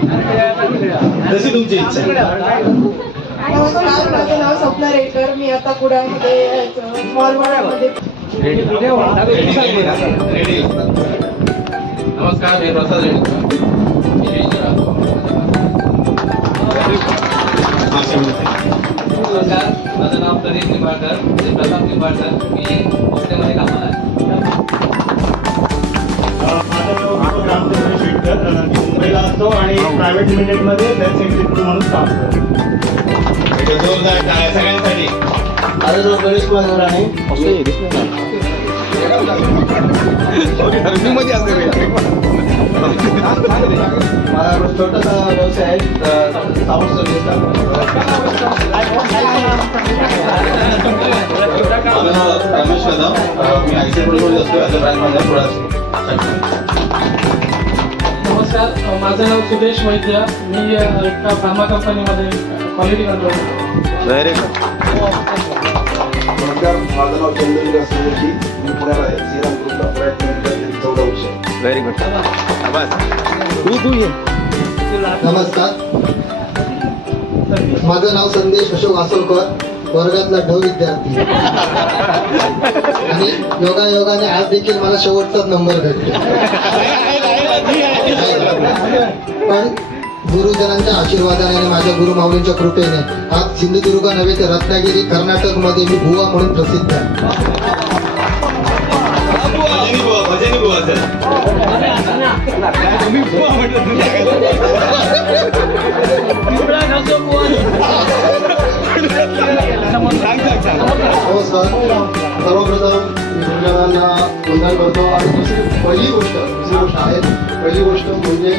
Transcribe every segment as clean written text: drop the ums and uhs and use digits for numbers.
जशी तुमची इच्छा. नमस्कार, माझं नाव स्वप्ना रेडकर. मी आता कुडाळमध्ये मॉलमध्ये नमस्कार, मी प्रसाद रेडकर. नमस्कार, माझं नाव प्रदीप निंबाळकर. प्रताप निंबाळकर. मी हॉस्टेलमध्ये कामाला आहे. माझं नाव शेटकर. मी मुंबईला असतो आणि प्रायव्हेट लिमिटेडमध्ये सेल्स एक्झिक्युटिव्ह म्हणून काम करतो. जोरदार टाळ्या सगळ्यांसाठी. माझं नाव गणेश कुमार राणे. माझा छोटासा व्यवसाय आहे, साऊंड सर्व्हिस. माझं नाव रमेश कदम. मी आयसीआयमध्ये असतो ॲज अ ब्रँच मॅनेजर पुढे. नमस्कार, माझं नाव सुदेश वैद्य. मी एका फार्मा कंपनीमध्ये क्वालिटी कंट्रोल करतो. Very good. नमस्कार, माझं नाव चंद्रशेखर सूर्यवंशी. मी पुण्याला आहे. श्रीराम ग्रुपला प्रायव्हेट लिमिटेड 14 वर्ष. Very good. तू ये. नमस्कार, माझं नाव संदेश अशोक आसोलकर. वर्गातला ढ विद्यार्थी आणि योगायोगाने आज देखील मला शेवटचाच नंबर भेटतो. पण गुरुजनांच्या आशीर्वादाने आणि माझ्या गुरुमाऊलींच्या कृपेने आज सिंधुदुर्ग नव्हे तर रत्नागिरी कर्नाटक मध्ये मी बुवा म्हणून प्रसिद्ध आहे. भजनी बुवा सर. हो सर, सर्वप्रथम मी गुरुजनांना वंदन करतो. आणि पहिली गोष्ट आहे, पहिली गोष्ट म्हणजे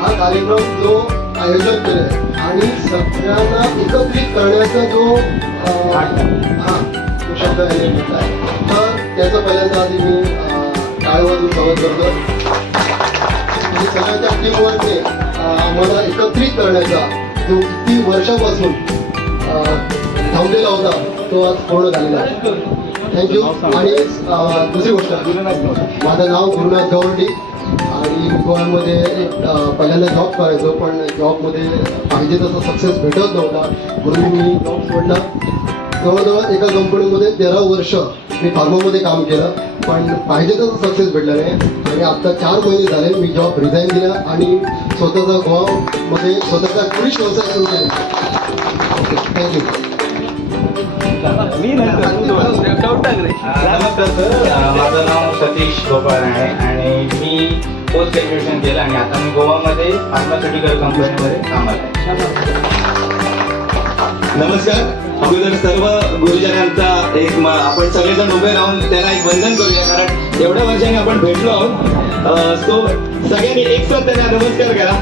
हा कार्यक्रम जो आयोजन केले आणि सगळ्यांना एकत्रित करण्याचा जो तो शब्द घेतला आहे, तर त्याचं पहिल्यांदा आधी मी टाळ्या वाजवून स्वागत करतो. म्हणजे सगळ्यांच्या टीमवर्कने आम्हाला एकत्रित करण्याचा जो किती वर्षापासून थांबलेला होता तो आज पूर्ण झालेला आहे. थँक्यू. आणि दुसरी गोष्ट, माझं नाव गुरुनाथ गवंडी आणि मी गोव्यामध्ये पहिल्यांदा जॉब करायचो, पण जॉबमध्ये पाहिजे तसा सक्सेस भेटत नव्हता म्हणून मी जॉब सोडला. जवळजवळ एका कंपनीमध्ये 13 वर्ष मी फार्मामध्ये काम केलं, पण पाहिजे तसं सक्सेस भेटलं नाही. आणि आत्ता 4 महिने झाले मी जॉब रिझाईन दिला आणि स्वतःचा गोवामध्ये स्वतःचा टुरिस्ट व्यवसाय सुरू केला. थँक्यू. नमस्कार सर, माझं नाव सतीश गोपाळ आहे आणि मी पोस्ट ग्रॅज्युएशन केलं आणि आता मी गोवामध्ये फार्मास्युटिकल कंपनीमध्ये कामाला आहे. नमस्कार. अगोदर सर्व गुरुजनांचा आपण सगळेजण उभे राहून त्यांना एक वंदन करूया, कारण एवढ्या वर्षांनी आपण भेटलो आहोत. सो सगळ्यांनी एक साथ त्यांना नमस्कार करा,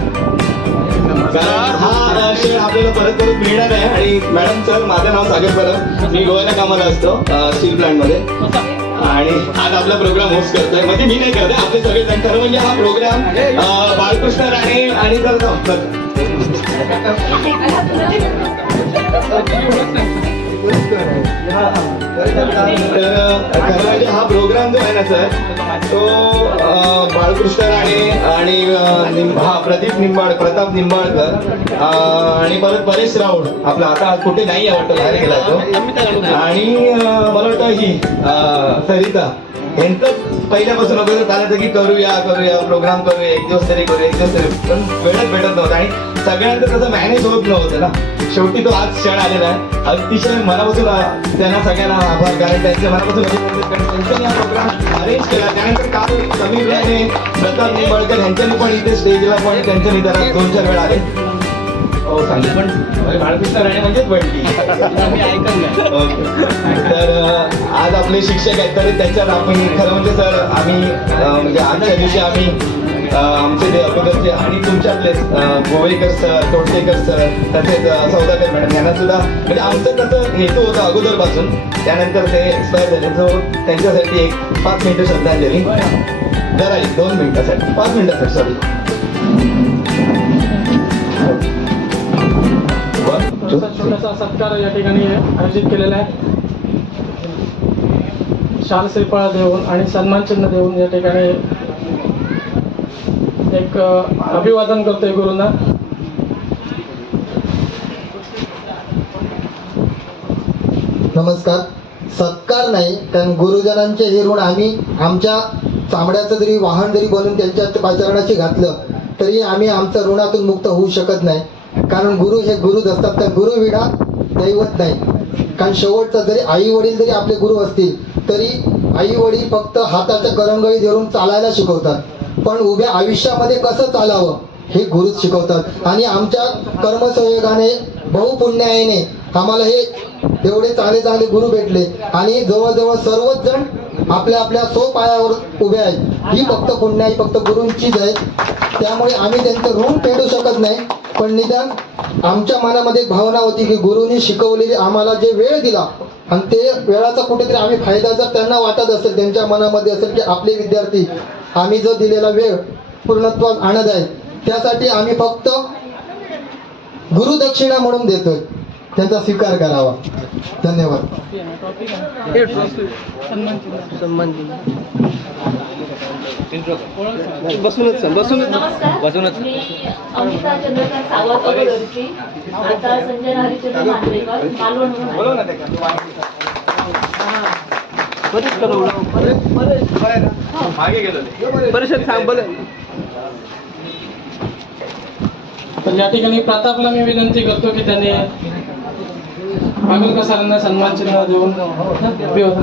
कारण हा क्षण आपल्याला परत परत मिळणार आहे. आणि मॅडम सर, माझं नाव सागर परब. मी गोव्याला कामाला असतो स्टील प्लांटमध्ये आणि आज आपला प्रोग्राम होस्ट करतोय. म्हणजे मी नाही करतोय, आपले सगळे जण. खरं म्हणजे हा प्रोग्राम बाळकृष्ण राणे आणि जर हा प्रोग्राम जो आहे ना सर, तो बाळकृष्ण राणे आणि प्रताप निंबाळकर आणि परत परेश राऊळ आपला आता कुठे नाही वाटतं, बाहेर गेला तो. आणि मला वाटतं ही सरिता यांचं पहिल्यापासून अगोदर चालायचं की करूया प्रोग्राम करूया, एक दिवस तरी, पण वेळच भेटत नव्हता आणि सगळ्यांचं तसं मॅनेज होत नव्हतं ना. शेवटी तो आज क्षण आलेला आहे. अतिशय मनापासून त्यांना सगळ्यांना आभार, कारण त्यांच्या मनापासून त्यांनी हा प्रोग्राम अरेंज केला. त्यानंतर काल समीर राणे, प्रताप निंबाळकर यांच्यानी पण इथे स्टेजला पण त्यांच्या निधानात 2-4 वेळा आले. हो सांगितलं, पण बाळकृष्ण राणे म्हणजेच बंटी. तर आज आपले शिक्षक आहेत, तर त्याच्यात आपण खरं म्हणजे सर आम्ही म्हणजे आजच्या दिवशी आम्ही आमचे जे अगोदरचे आणि तुमच्यातलेच गोवेकर सर, तोडकेकर सर, तसेच सौदागर मॅडम यांना सुद्धा म्हणजे आमचं तसं हेतू होतं अगोदरपासून. त्यानंतर ते एक्सपायर झाले, जो त्यांच्यासाठी एक 5 मिनिटं श्रद्धांजली जरा 2 मिनिटासाठी 5 मिनिटासाठी सॉरी. छोटासा सत्कार या ठिकाणी आयोजित केलेला आहे. शाल श्रीफळ देऊन आणि सन्मान चिन्ह देऊन या ठिकाणी एक अभिवादन करतोय गुरुंना. नमस्कार. सत्कार नाही, कारण गुरुजनांचे हे ऋण आम्ही आमच्या चामड्याचं जरी वाहन जरी बनवून त्यांच्या पाचरणाशी घातलं तरी आम्ही आमच्या ऋणातून मुक्त होऊ शकत नाही. कारण गुरु हे गुरुच असतात, तर गुरु विना दैवत नाही. कारण शेवटचा जरी आई वडील जरी आपले गुरु असतील तरी आई वडील फक्त हाताच्या करंगळी धरून चालायला शिकवतात, पण उभ्या आयुष्यामध्ये कसं चालावं हे गुरुच शिकवतात. आणि आमच्या कर्मसंयोगाने बहुपुण्याने आम्हाला हे एवढे चांगले चांगले गुरु भेटले आणि जवळजवळ सर्वच जण आपल्या आपल्या स्वपायावर उभे आहेत. ही फक्त पुण्याई फक्त गुरूंचीच आहे. त्यामुळे आम्ही त्यांचं ऋण फेडू शकत नाही, पण निदान आमच्या मनामध्ये एक भावना होती की गुरुंनी शिकवलेली आम्हाला जे वेळ दिला आणि ते वेळाचा कुठेतरी आम्ही फायदा जर त्यांना वाटत असेल, त्यांच्या मनामध्ये असेल की आपले विद्यार्थी आम्ही जो दिलेला वेळ पूर्णत्वास आणत आहे, त्यासाठी आम्ही फक्त गुरुदक्षिणा म्हणून देतोय, त्यांचा स्वीकार करावा. धन्यवाद. बसूनच मी अमिता चंद्रकांत सावंत अगोदरची, आता संजय हरिचंद्र मांजरेकर मालवण म्हणून मागे गेलो परिषद सांग बोल. तर या ठिकाणी प्रतापला मी विनंती करतो की त्याने मागलकर सरांना सन्मान चिन्ह देऊन अभिवादन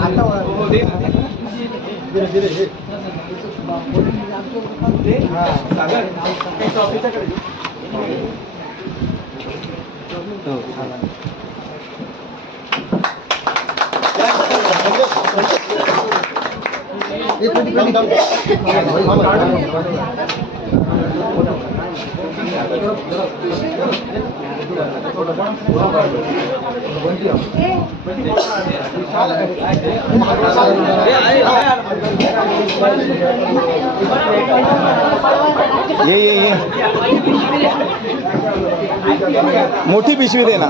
ये मोठी पिशवी दे ना.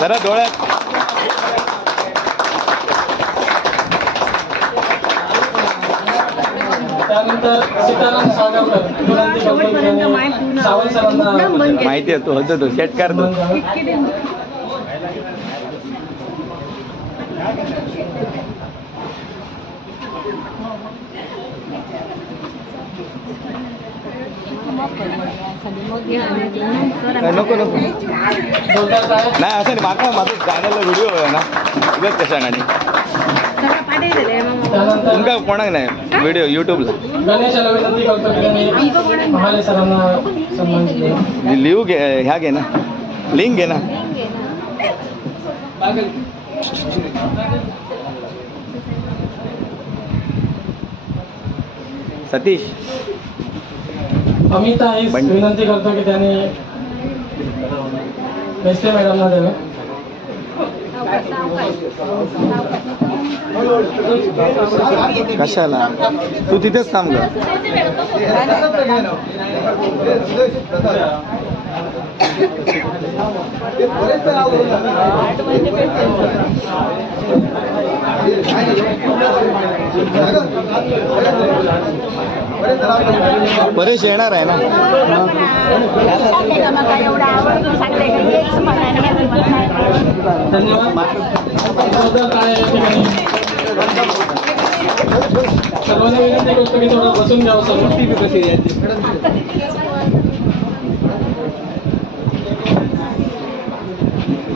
जरा डोळ्यात त्यानंतर सीताराम सावरकर विनंती करतो की त्यांनी सावंत सरांना माहिती आहे, तो सेट करतो. नको नको जोरदार टाळ्या. नाही असं नाही, माझा चॅनलला व्हिडिओ आहे ना उगाच कशा गाणी त्यानंतर तुमका कोणाक नाही व्हिडिओ युट्यूबला गणेशाला विनंती करतो की त्यांनी महाले सरांना सन्मान दिला. लिहू घे, ह्या घे ना, लिंक घे ना. सतीश अमिता आईस विनंती करतो की त्यांनी बेस्टे मॅडमला द्यावे. कशाला तू तिथेच थांब ग. परेश येणार आहे ना. धन्यवाद. जोरदार टाळ्या या ठिकाणी. सर्वांना विनंती करतो की थोडं बसून घ्यावं सर्व.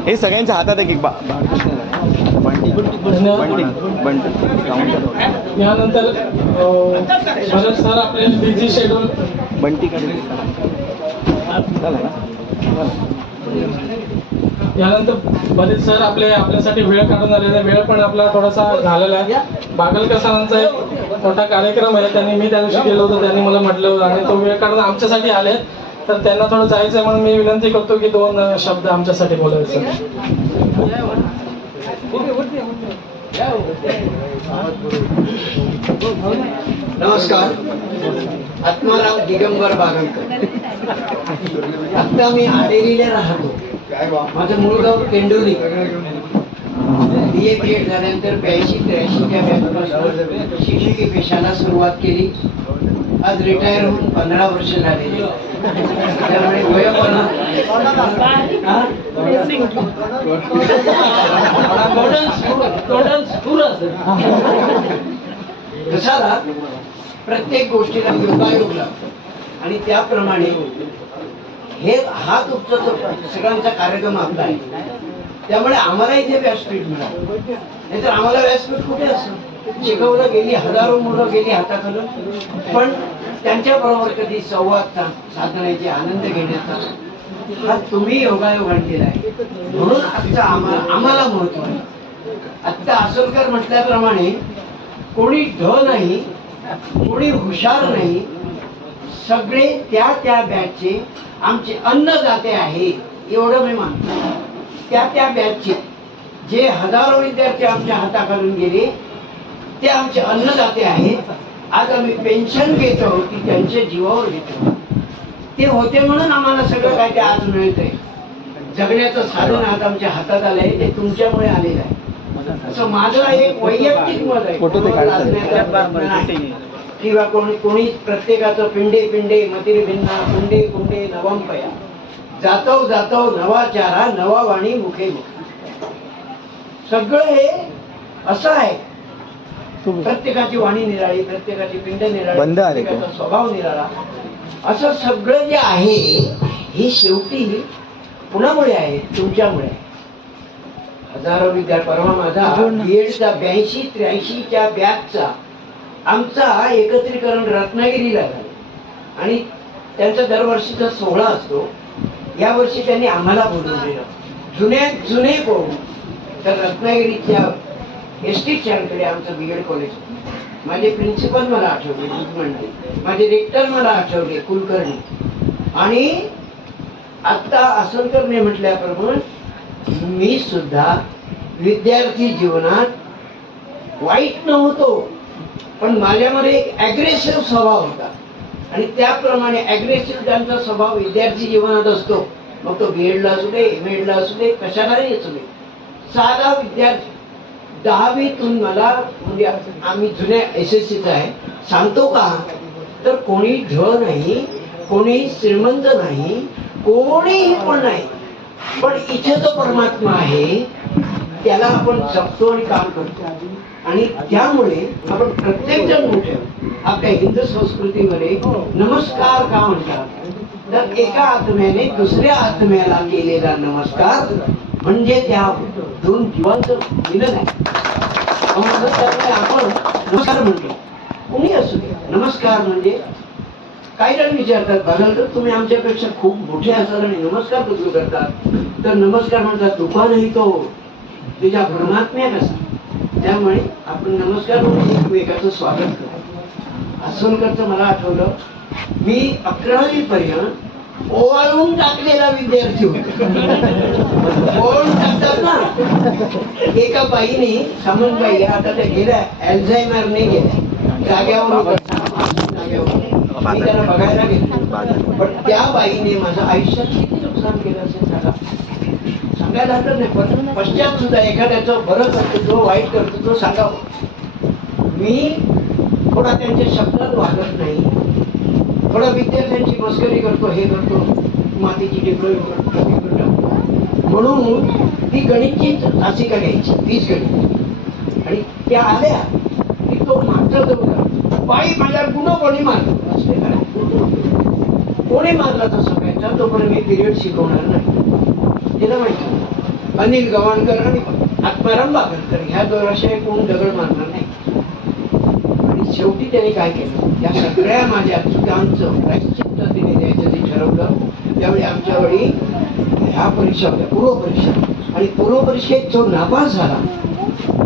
हे सगळ्यांच्या हातात आहे की यानंतर भरत सर आपले बिझी शेड्यूल बंटी यानंतर भरत सर आपल्यासाठी वेळ काढून आलेला वेळ पण आपला थोडासा झालेला आहे. बागलकर सरांचा एक मोठा कार्यक्रम आहे, त्यांनी मी त्या दिवशी गेलो होतो, त्यांनी मला म्हटलं आणि तो वेळ काढून आमच्यासाठी आले, तर त्यांना थोडं जायचं आहे म्हणून मी विनंती करतो की 2 शब्द आमच्यासाठी बोलायचे. नमस्कार. आत्माराम दिगंबर बागलकर. आता मी आडेरीला राहतो. माझं मूळ गाव केंडोली. BA झाल्यानंतर 82-83च्या बॅचपासून शिक्षकी पेशाला सुरुवात केली. आज रिटायर होऊन 15 वर्ष झालेली. त्यामुळे वयोपणा कशाला प्रत्येक गोष्टीला योगायोग लागतो आणि त्याप्रमाणे हा तुमचा सगळ्यांचा कार्यक्रम आपला आहे. त्यामुळे आम्हाला इथे व्यासपीठ मिळालं, नाहीतर आम्हाला व्यासपीठ कुठे असतं. शिकवलं गेली, हजारो मुलं गेली हाताखालून, पण त्यांच्या बरोबर कधी संवाद साधण्याचे आनंद घेण्याचा हा तुम्ही योगायोग आणलेला आहे. म्हणून आजचा आम्हाला महत्व आहे. आत्ता आसोलकर म्हटल्याप्रमाणे कोणी ढ नाही, कोणी हुशार नाही, सगळे त्या बॅचचे आमचे अन्नदाते आहे एवढं मी मानतो. त्या बॅचचे जे हजारो विद्यार्थी आमच्या हाताखालून गेले ते आमचे अन्नदाते आहेत. आज आम्ही पेन्शन घेतो की त्यांच्या जीवावर घेतो. ते होते म्हणून आम्हाला सगळं काय ते आज मिळतंय. जगण्याचं साधन आज आमच्या हातात आलंय, ते तुमच्यामुळे आलेलं आहे. असं माझं एक वैयक्तिक मत आहे. किंवा कोणी प्रत्येकाचं पिंडे पिंडे मतिरे भिन्ना कुंडे कुंडे नवंपया जातव जातव नवाचारा नवा वाणी मुखे मुखे. सगळं हे असं आहे. प्रत्येकाची वाणी निराळी, प्रत्येकाची पिंड निराळी, प्रत्येकाचा स्वभाव निराळा. असं सगळं जे आहे हे शेवटी कुणामुळे आहे? तुमच्यामुळे. हजारो विद्यार्थी. परवा माझा BEdचा 82-83च्या बॅचचा आमचा एकत्रीकरण रत्नागिरीला झालं आणि त्यांचा दरवर्षीचा सोहळा असतो. या वर्षी त्यांनी आम्हाला बोलवलेलं जुने कोण तर रत्नागिरीच्या ST स्टँडकडे आमचं BEd कॉलेज. माझे प्रिन्सिपल मला आठवले म्हणजे, माझे रेक्टर मला आठवले कुलकर्णी. आणि आता आसोलकरने म्हटल्याप्रमाणे मी सुद्धा विद्यार्थी जीवनात वाईट नव्हतो, पण माझ्यामध्ये एक ॲग्रेसिव्ह स्वभाव होता आणि त्याप्रमाणे ॲग्रेसिव्ह त्यांचा स्वभाव विद्यार्थी जीवनात असतो. मग तो BEdला असू दे, MAdला असू दे, कशालाही असू दे. साधा विद्यार्थी 10वीतून मला म्हणजे आम्ही जुन्या SSCचा आहे सांगतो का, तर कोणी ढ नाही, कोणी श्रीमंत नाही, कोणीही पण नाही, पण इथे जो परमात्मा आहे त्याला आपण जपतो आणि काम करतो. आणि त्यामुळे आपण प्रत्येक जण मोठे आपल्या हिंदू संस्कृतीमध्ये नमस्कार का म्हणतात, तर एका आत्म्याने दुसऱ्या आत्म्याला केलेला नमस्कार म्हणजे त्या दोन जीवांचं मिलन आहे. त्यामुळे आपण नमस्कार म्हणतो. कोणी असू दे, नमस्कार म्हणजे काही जण विचारतात, बागलकर तुम्ही आमच्यापेक्षा खूप मोठे असाल आणि नमस्कार कसं करतात, तर नमस्कार म्हणतात तुका नाही तो तुझ्या परमात्म्या कसा. त्यामुळे आपण नमस्कार म्हणून एकमेकाचं स्वागत करतो. आसोलकरचं मला आठवलं, मी 11वी पर्यंत ओवाळून टाकलेला विद्यार्थी होतो. ओवाळून टाकतात ना. एका बाईने, सामंतबाई, आता त्या गेल्या अल्झायमरने गेल्या जाग्यावर, मी त्यांना बघायला गेलो, पण त्या बाईने माझं आयुष्यात किती नुकसान केलं असेल सांगायला हरकत नाही. पण पश्चात सुद्धा एखाद्याचं बरं करतो तो, वाईट करतो तो सांगावं. मी थोडा त्यांच्या शब्दात वागत नाही, थोडा विद्यार्थ्यांची मस्करी करतो, हे करतो, मातीची टिपळी करतो. म्हणून ती गणितची तासिका घ्यायची, 30 गणित, आणि त्या आल्या की तो मागचा बाई माझ्या गुन्हा कोणी मारतो कोणी मारला तसं सांगायचा, तोपर्यंत मी पिरियड शिकवणार नाही. तिला माहिती अनिल गवाणकर आणि आत्माराम बागलकर ह्या दोराशिवाय कोण दगड मारणार नाही. आणि शेवटी त्यांनी काय केलं, या सगळ्या माझ्या चुकांचं प्रायश्चित्त तिने द्यायचं ते ठरवलं. त्यावेळी आमच्या वेळी ह्या परीक्षा होत्या, पूर्वपरीक्षा, आणि पूर्वपरीक्षेत जो नापास झाला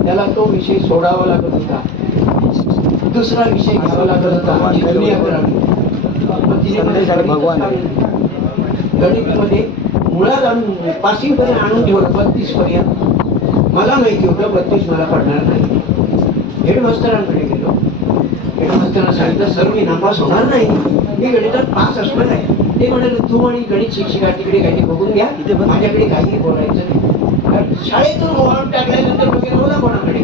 त्याला तो विषय सोडावा लागत होता, दुसरा विषय घ्यावा लागत होता, दुनिया करावी. गणित मध्ये मुळात पासिंग पर्यंत आणून ठेवलं, 32 पर्यंत. मला माहिती होतं 32 मला पडणार नाही. हेडमास्टरांकडे गेलो. हेडमास्टरांना सांगितलं, सर मी नापास होणार नाही, मी गणितात पास असणार आहे. ते म्हणाले, तू आणि गणित शिक्षिका तिकडे काही बघून घ्या, माझ्याकडे काही बोलायचं नाही. कारण शाळेतून ओळख टाकल्यानंतर वगैरे बोला कोणाकडे,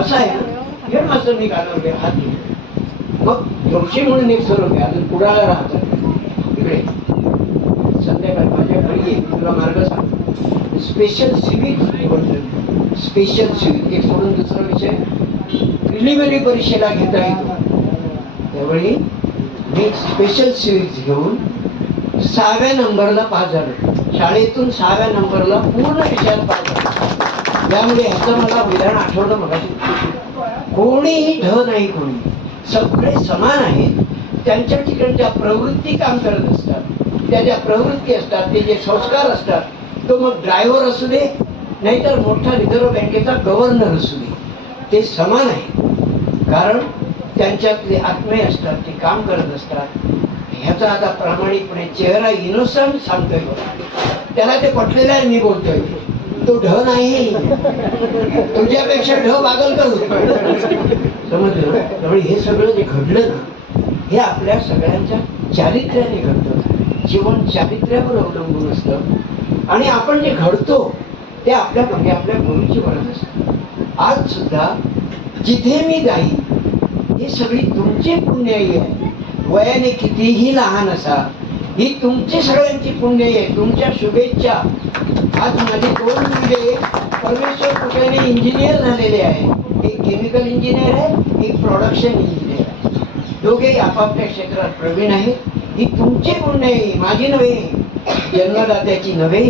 असं आहे ना. हेडमास्टरनी कानावर हात दिले. मग जोशी म्हणून एक सर होते, अजून कुडाळला राहतात तिकडे. संध्याकाळी माझ्या घरी ये, तुला मार्ग सांग. स्पेशल सिव्हिक स्पेशल सिव्हिक एक सोडून दुसरा विषय प्रिलिमिनरी परीक्षेला घेता येतो. त्यावेळी मी स्पेशल सिव्हिक्स घेऊन 6व्या नंबरला पास झालो. शाळेतून 6व्या नंबरला पूर्ण विषयात पास झालो. त्यामुळे ह्याचं मला विधान आठवलं मगाशी. कोणीही ढ नाही, कोणी सगळे समान आहेत. त्यांच्या ठिकाणच्या प्रवृत्ती काम करत असतात, त्या ज्या प्रवृत्ती असतात, ते जे संस्कार असतात, तो मग ड्रायव्हर असू दे नाहीतर मोठा रिझर्व्ह बँकेचा गव्हर्नर असू दे, ते समान आहे. कारण त्यांच्यातले आत्मे असतात, ते काम करत असतात. ह्याचा आता प्रामाणिकपणे चेहरा इनोसंट सांगतोय, त्याला ते पटलेलं आहे. मी बोलतोय तो ढ नाही, तुझ्यापेक्षा ढ वागल का समजलं. त्यामुळे हे सगळं जे घडलं ना, हे आपल्या सगळ्यांच्या चारित्र्याने घडतं. जीवन चारित्र्यावर अवलंबून असतं आणि आपण जे घडतो ते आपल्या मागे आपल्या गुरूची गरज असते. आज सुद्धा जिथे मी जाईन ही सगळी तुमची पुण्याई आहे. वयाने कितीही लहान असा, ही तुमची सगळ्यांची पुण्याई आहे, तुमच्या शुभेच्छा. आज माझे 2 मुले परमेश्वर कृपेने इंजिनियर झालेले आहे. एक केमिकल इंजिनियर आहे, एक प्रोडक्शन इंजिनियर आहे. दोघेही आपापल्या क्षेत्रात प्रवीण आहेत. ही तुमची पुण्याई, माझी नव्हे, जन्मदात्याची नव्हे.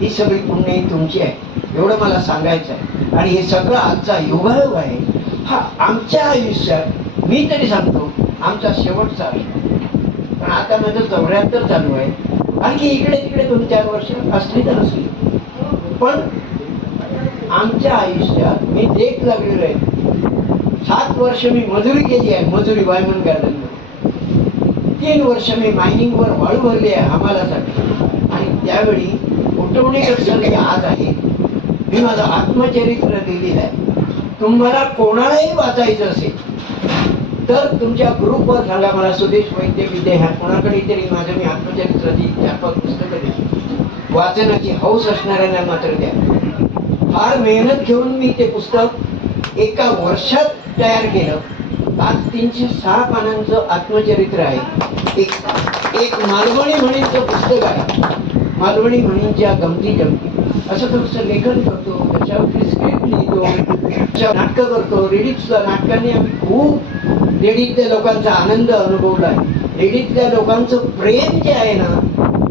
ही सगळी पुण्याई तुमची आहे, एवढं मला सांगायचं आहे. आणि हे सगळं आजचा योगायोग आहे. हा आमच्या आयुष्यात, मी तरी सांगतो, आमचा शेवटचा आहे. पण आता माझं 74 चालू आहे. आणखी इकडे तिकडे 2-4 वर्ष असली तर असली, पण आमच्या आयुष्यात मी देख लागलेलो आहे. 7 वर्ष मी मजुरी केली आहे, मजुरी वायमन गार्डनमध्ये. 3 वर्ष मी मायनिंगवर वाळू भरली आहे हमालासाठी. आणि त्यावेळी उठवणी अडचणी आज आहे. मी माझं आत्मचरित्र लिहिलेलं आहे. तुम्हाला कोणालाही वाचायचं असेल तर तुमच्या ग्रुपवर सांगा, मला सुदेश वैद्य विद्या ह्या कोणाकडे तरी माझं मी आत्मचरित्राची 4-5 पुस्तकं दिली. वाचनाची हौस असणाऱ्यांना मात्र द्या. फार मेहनत घेऊन मी ते पुस्तक एका वर्षात तयार केलं. आज 306 पानांचं आत्मचरित्र आहे. एक मालवणी म्हणींचं पुस्तक आहे. मालवणी म्हणींच्या गमती जमती असं थोडंसं लेखन करतो, त्याच्यावर स्क्रिप्ट लिहितो, नाटकं करतो. लेडीजला नाटकांनी आम्ही खूप लेडीजच्या लोकांचा आनंद अनुभवला आहे. लेडीजच्या लोकांचं प्रेम जे आहे ना,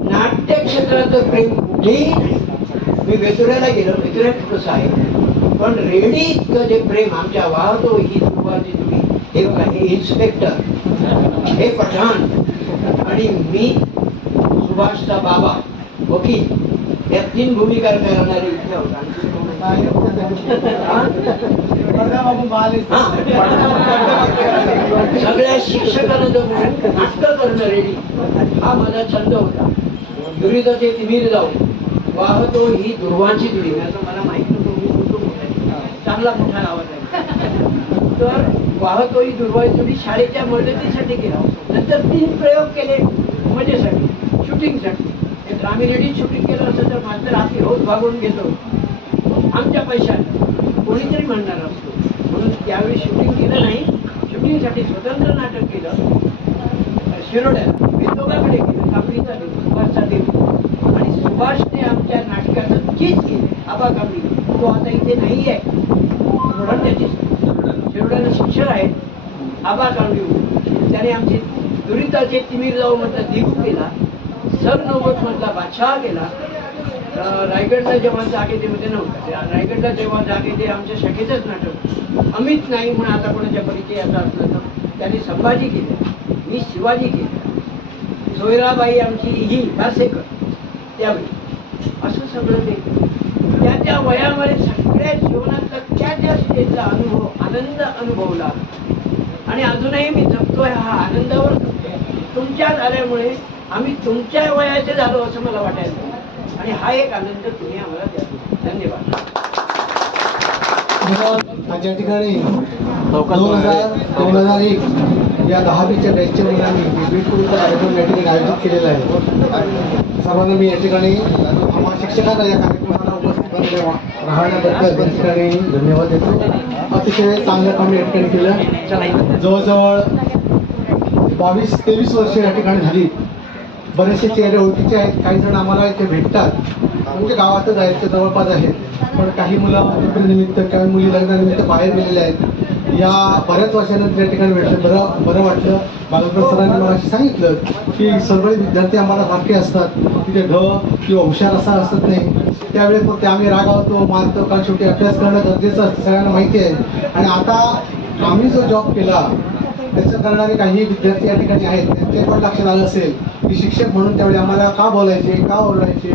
नाट्य क्षेत्राचं प्रेम कुठेही नाही. मी वेतुऱ्याला गेलो, वेतुऱ्यात कसं आहे, पण रेडीचं जे प्रेम आमच्या वाहतो ही दुर्वाची तुम्ही, हे बघा, हे इन्स्पेक्टर, हे पठाण आणि मी सुभाषचा बाबा वकील, या 3 भूमिका करणारे इथे होता. सगळ्या शिक्षकांना जमून नाटक करणं रेडी हा माझा छंद होता. दुरिताचे तिमीर जाऊन वाहतो ही दुर्वांची दुरी, असं मला माहिती नव्हतं. मी कुठून चांगला मोठा आवाज आहे. तर वाहतो ही दुर्वांची दुरी शाळेच्या मदतीसाठी केला. नंतर 3 प्रयोग केले मजेसाठी, शूटिंगसाठी. आम्ही रेडी शूटिंग केलं असं तर मात्र आम्ही रोज भागून घेतो आमच्या पैशात, कोणीतरी म्हणणार असतो. म्हणून त्यावेळी शूटिंग केलं नाही. शूटिंगसाठी स्वतंत्र नाटक केलं शिरोड्याला, वेदोगाकडे केलं, कांबळीचा देव, सुभाषचा देव. आणि सुभाषने आमच्या नाटकाचं चीज केलं, आबा कांबळी. तो आता इथे नाही आहे, पण त्याची शिरोड्याला शिक्षक आहेत आबा कांबळी. त्याने आमचे दुरिताचे तिमीर जाऊ मधला दिगू केला, सरनौबत मधला बादशाह केला. रायगडला जेव्हा जागेतेमध्ये नव्हता, रायगडला जेव्हा जागेते आमच्या शाखेचंच नाटक. अमित नाही म्हणून आता कोणाच्या परिचयाचा असलं तर त्यांनी संभाजी केले, मी शिवाजी केले. सोयराबाई आमची ही दासेकर त्यावेळी. असं सगळं ते त्या वयामध्ये सगळ्या जीवनातला त्या स्टेजचा अनुभव, आनंद अनुभवला. आणि अजूनही मी जगतोय, हा आनंदावर जगतोय. तुमच्यात आल्यामुळे आम्ही तुमच्या वयाचे झालो असं मला वाटायचं. आणि हा एक आनंद तुम्ही आम्हाला द्या. धन्यवाद. आज या ठिकाणी 2001 या 10वीच्या बॅचच्या मुलांनी बीटपूरचा कार्यक्रम या ठिकाणी आयोजित केलेला आहे. सर्वांना मी या ठिकाणी आम्हा शिक्षकांना या कार्यक्रमाला उपस्थित राहण्याबद्दल या ठिकाणी धन्यवाद देतो. अतिशय चांगलं काम या ठिकाणी केलं. जवळजवळ 22-23 वर्ष या ठिकाणी झाली. बरेचसे चेहरे ओळखीचे आहेत. काही जण आम्हाला इथे भेटतात, म्हणजे गावातच आहेत, ते जवळपास आहेत. पण काही मुलं नोकरीनिमित्त, काही मुली लग्नानिमित्त बाहेर गेलेल्या आहेत. या बऱ्याच वर्षानंतर या ठिकाणी भेटलं, बरं वाटलं. बालकर सरांनी मला असे सांगितलं की सर्व विद्यार्थी आम्हाला सारखे असतात, तिथे किंवा हुशार असा असत नाही. त्यावेळेस मग ते आम्ही रागावतो, मारतो, कारण शेवटी अभ्यास करणं गरजेचं असतं, सगळ्यांना माहिती आहे. आणि आता आम्ही जो जॉब केला त्याचं करणारे काही विद्यार्थी या ठिकाणी आहेत, त्यांचे पण लक्षात आलं असेल की शिक्षक म्हणून त्यावेळी आम्हाला का बोलायचे, का ओरडायचे,